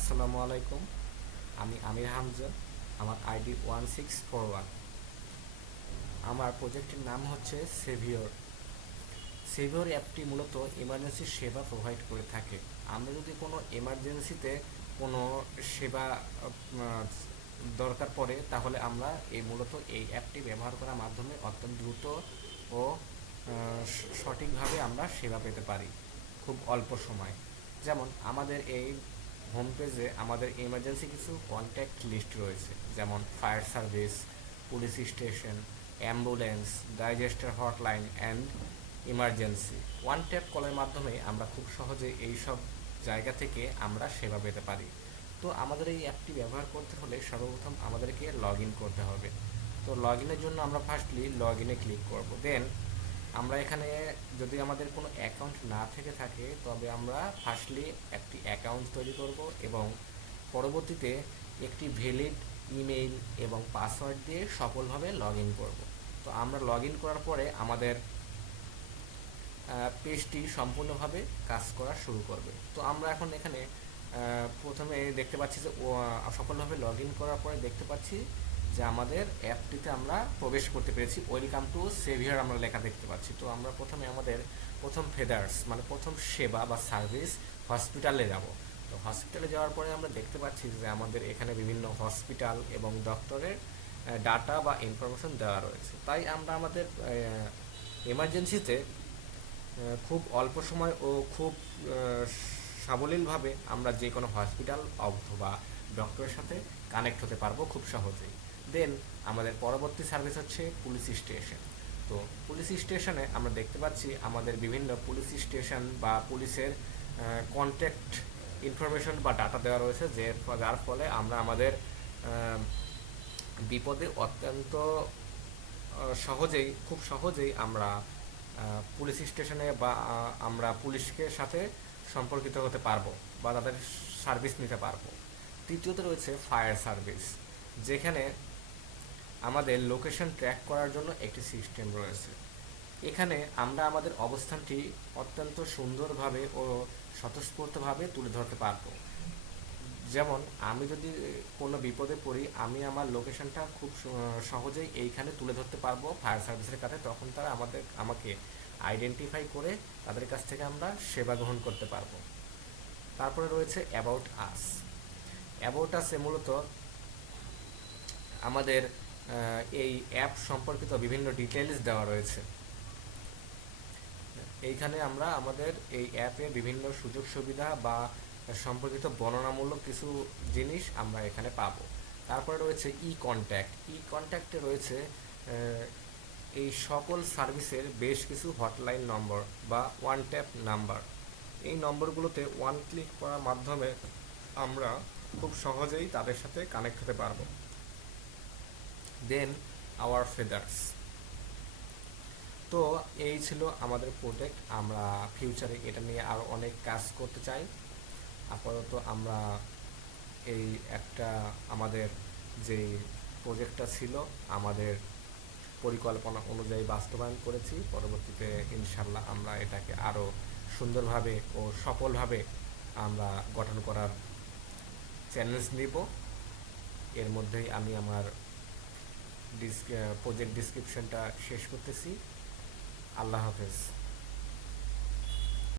আসসালামু আলাইকুম। আমি আমির হামজা। আমার আইডি 1641। আমার প্রজেক্টের নাম হচ্ছে সেভিওর। সেভিওর অ্যাপটি মূলত ইমার্জেন্সি সেবা প্রোভাইড করে থাকে। আমরা যদি কোনো এমার্জেন্সিতে কোনো সেবা দরকার পড়ে, তাহলে আমরা মূলত এই অ্যাপটি ব্যবহার করার মাধ্যমে অত্যন্ত দ্রুত ও সঠিকভাবে আমরা সেবা পেতে পারি খুব অল্প সময়। যেমন আমাদের এই হোম পেজে আমাদের ইমার্জেন্সি কিছু কন্ট্যাক্ট লিস্ট রয়েছে, যেমন fire service, police station, ambulance, digester hotline and emergency. One tap কলের মাধ্যমে আমরা খুব সহজে এই সব জায়গা থেকে আমরা সেবা পেতে পারি। তো আমাদের এই অ্যাপটি ব্যবহার করতে হলে সর্বপ্রথম আমাদেরকে লগ ইন করতে হবে। তো লগ ইনের জন্য আমরা ফার্স্টলি লগ ইনে ক্লিক করব। দেন আমরা এখানে যদি আমাদের কোনো অ্যাকাউন্ট না থেকে থাকে, তবে আমরা ফার্স্টলি একটি অ্যাকাউন্ট তৈরি করব এবং পরবর্তীতে একটি ভ্যালিড ইমেইল এবং পাসওয়ার্ড দিয়ে সফলভাবে লগ ইন করবো। তো আমরা লগ ইন করার পরে আমাদের পেজটি সম্পূর্ণভাবে কাজ করা শুরু করবে। তো আমরা এখন এখানে প্রথমে দেখতে পাচ্ছি যে সফলভাবে লগ ইন করার পরে দেখতে পাচ্ছি যে আমাদের অ্যাপটিতে আমরা প্রবেশ করতে পেরেছি। ওয়েলকাম টু সেভিয়ার আমরা লেখা দেখতে পাচ্ছি। তো আমরা প্রথমে আমাদের প্রথম ফেদার্স মানে প্রথম সেবা বা সার্ভিস হসপিটালে যাব। তো হসপিটালে যাওয়ার পরে আমরা দেখতে পাচ্ছি যে আমাদের এখানে বিভিন্ন হসপিটাল এবং ডক্টরের ডাটা বা ইনফরমেশন দেওয়া রয়েছে। তাই আমরা আমাদের এমার্জেন্সিতে খুব অল্প সময় ও খুব সাবলীলভাবে আমরা যে কোনো হসপিটাল অথবা ডক্টরের সাথে কানেক্ট হতে পারবো খুব সহজেই। দেন আমাদের পরবর্তী সার্ভিস হচ্ছে পুলিশ স্টেশন। তো পুলিশ স্টেশনে আমরা দেখতে পাচ্ছি আমাদের বিভিন্ন পুলিশ স্টেশন বা পুলিশের কন্ট্যাক্ট ইনফরমেশন বা ডাটা দেওয়া রয়েছে, যার ফলে আমরা আমাদের বিপদে অত্যন্ত খুব সহজেই আমরা পুলিশ স্টেশনে বা আমরা পুলিশকে সাথে সম্পর্কিত হতে পারবো বা তাদের সার্ভিস নিতে পারবো। তৃতীয়ত রয়েছে ফায়ার সার্ভিস, যেখানে আমাদের লোকেশন ট্র্যাক করার জন্য একটি সিস্টেম রয়েছে। এখানে আমরা আমাদের অবস্থানটি অত্যন্ত সুন্দরভাবে ও স্বতঃস্ফূর্তভাবে তুলে ধরতে পারবো। যেমন আমি যদি কোনো বিপদে পড়ি, আমি আমার লোকেশনটা খুব সহজেই এইখানে তুলে ধরতে পারবো ফায়ার সার্ভিসের কাছে। তখন তারা আমাকে আইডেন্টিফাই করে তাদের কাছ থেকে আমরা সেবা গ্রহণ করতে পারবো। তারপরে রয়েছে অ্যাবাউট আস। অ্যাবাউট আসে মূলত আমাদের এই অ্যাপ সম্পর্কিত বিভিন্ন ডিটেলস দেওয়া রয়েছে। এইখানে আমরা আমাদের এই অ্যাপে বিভিন্ন সুযোগ সুবিধা বা সম্পর্কিত বর্ণনামূলক কিছু জিনিস আমরা এখানে পাবো। তারপরে রয়েছে কন্ট্যাক্টে রয়েছে এই সকল সার্ভিসের বেশ কিছু হটলাইন নম্বর বা ওয়ান ট্যাপ নাম্বার। এই নম্বরগুলোতে ওয়ান ক্লিক করার মাধ্যমে আমরা খুব সহজেই তাদের সাথে কানেক্ট হতে পারবো। দেন আওয়ার ফেদার্স। তো এই ছিল আমাদের প্রজেক্ট। আমরা ফিউচারে এটা নিয়ে আরও অনেক কাজ করতে চাই। আপাতত আমরা এই একটা আমাদের যেই প্রজেক্টটা ছিল আমাদের পরিকল্পনা অনুযায়ী বাস্তবায়ন করেছি। পরবর্তীতে ইনশাল্লাহ আমরা এটাকে আরও সুন্দরভাবে ও সফলভাবে আমরা গঠন করার চ্যালেঞ্জ নিব। এর মধ্যেই আমি আমার প্রজেক্ট ডিসক্রিপশনটা শেষ করতেছি। আল্লাহ হাফেজ।